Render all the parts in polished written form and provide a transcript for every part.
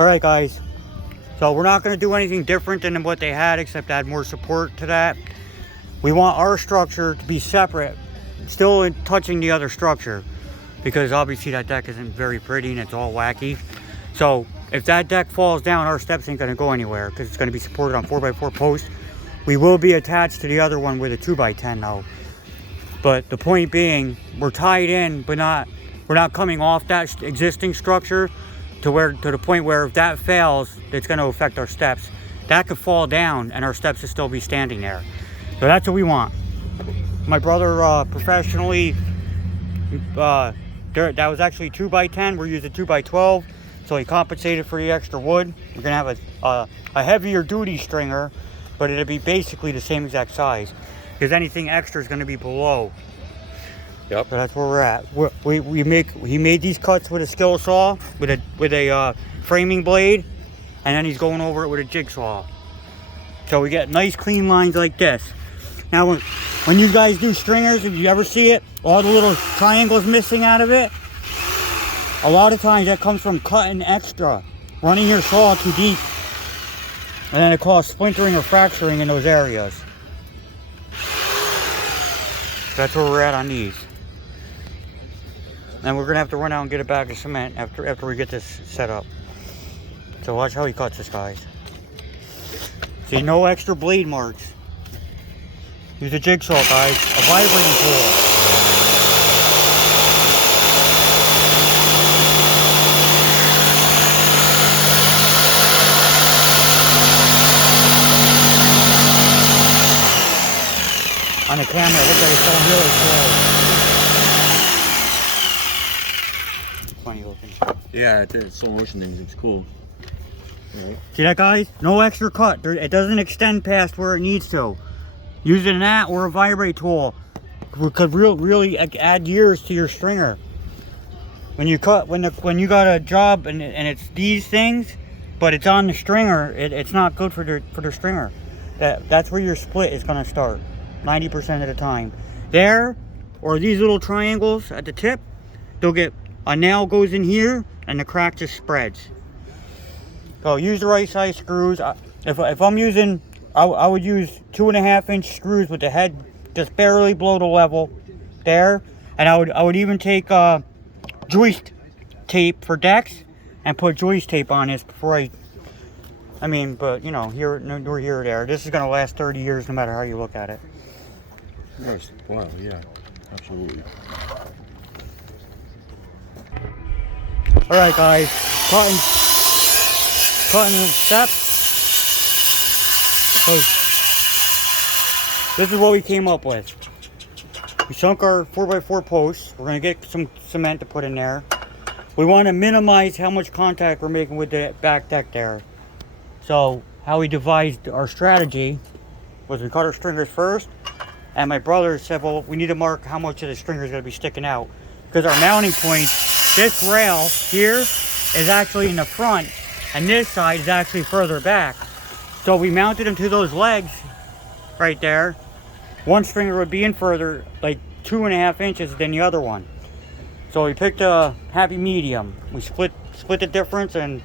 Alright guys, so we're not going to do anything different than what they had, except add more support to that. We want our structure to be separate, still touching the other structure, because obviously that deck isn't very pretty and it's all wacky. So if that deck falls down, our steps ain't going to go anywhere, because it's going to be supported on 4x4 posts. We will be attached to the other one with a 2x10 though. But the point being, we're tied in, but we're not coming off that existing structure to the point where if that fails, it's going to affect our steps. That could fall down and our steps will still be standing there. So that's what we want. My brother professionally, that was actually 2x10. We're using 2x12, so he compensated for the extra wood. We're going to have a heavier duty stringer, but it'll be basically the same exact size, because anything extra is going to be below. Yep. So that's where we're at. He made these cuts with a skill saw, with a framing blade, and then he's going over it with a jigsaw. So we get nice clean lines like this. Now when you guys do stringers, if you ever see it, all the little triangles missing out of it, a lot of times that comes from cutting extra, running your saw too deep, and then it causes splintering or fracturing in those areas. That's where we're at on these. And we're gonna have to run out and get a bag of cement after we get this set up. So watch how he cuts this, guys. See, no extra blade marks. Use a jigsaw, guys. A vibrating tool. On the camera, it looks like it's going really slow. Funny looking. Yeah, it's slow motion things. It's cool. Right. See that, guys? No extra cut. It doesn't extend past where it needs to. Using that or a vibrate tool could really add years to your stringer. When you cut, when you got a job and it's these things, but it's on the stringer, it's not good for the stringer. That's where your split is going to start 90% of the time. There, or these little triangles at the tip, they'll get a nail goes in here and the crack just spreads. So use the right size screws. If I'm using, I would use 2.5-inch screws with the head just barely below the level there, and I would even take joist tape for decks and put joist tape on this before I mean, but you know, we're here or there. This is gonna last 30 years no matter how you look at it. Yes. Wow. Yeah. Absolutely. All right, guys, cutting the steps. So this is what we came up with. We sunk our 4x4 posts. We're gonna get some cement to put in there. We want to minimize how much contact we're making with the back deck there. So how we devised our strategy was we cut our stringers first, and my brother said, well, we need to mark how much of the stringer is going to be sticking out, because our mounting points, this rail here is actually in the front and this side is actually further back. So we mounted them to those legs right there. One stringer would be in further, like 2.5 inches than the other one. So we picked a happy medium. We split the difference, and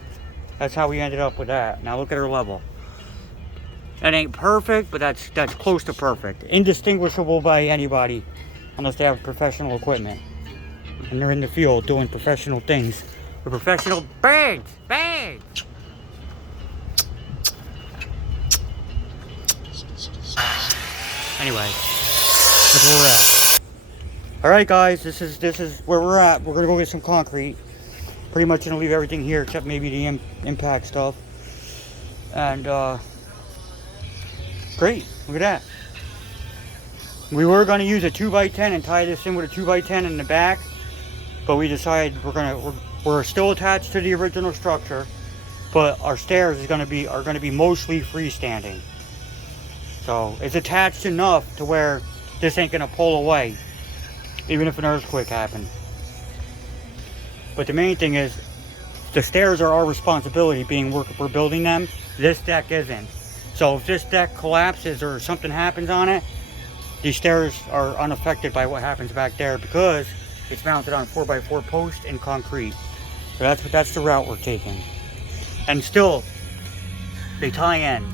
that's how we ended up with that. Now look at her level. That ain't perfect, but that's close to perfect. Indistinguishable by anybody, unless they have professional equipment and they're in the field doing professional things with professional birds. Anyway, that's where we're at. All right, guys, this is where we're at. We're gonna go get some concrete. Pretty much gonna leave everything here except maybe the impact stuff. And great, look at that. We were gonna use a 2x10 and tie this in with a 2x10 in the back, but we decided we're still attached to the original structure, but our stairs are gonna be mostly freestanding. So it's attached enough to where this ain't gonna pull away, even if an earthquake happened. But the main thing is, the stairs are our responsibility, being we're building them. This deck isn't. So if this deck collapses or something happens on it, these stairs are unaffected by what happens back there, because it's mounted on 4x4 post and concrete. So that's the route we're taking. and still they tie in.